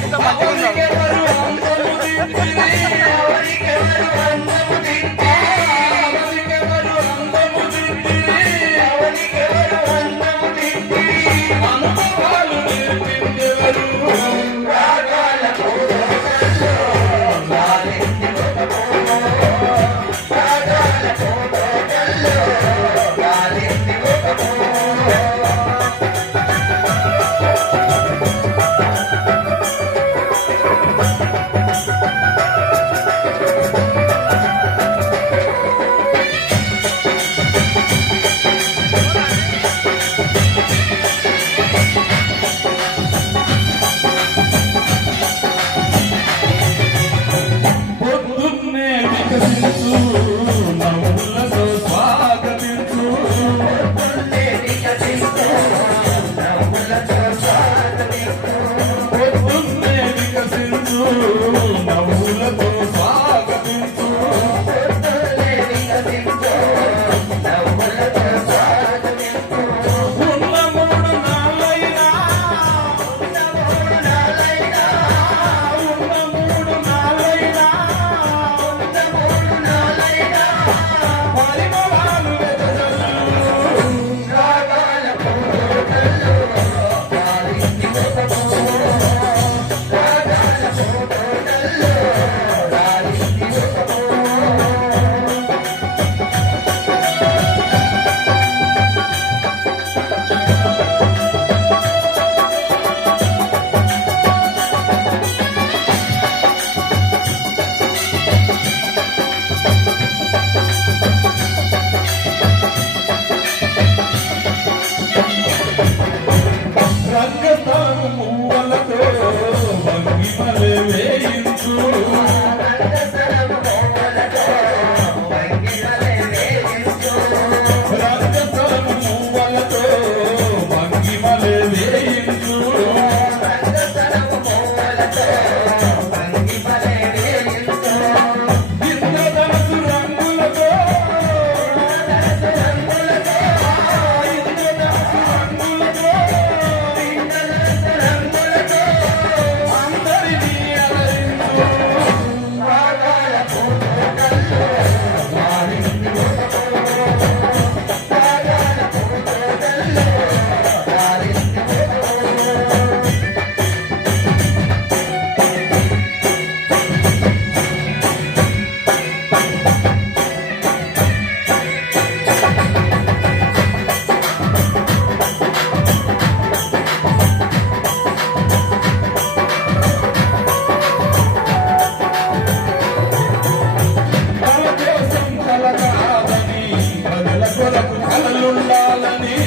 Vamos tá batendo, to కలలుండాలని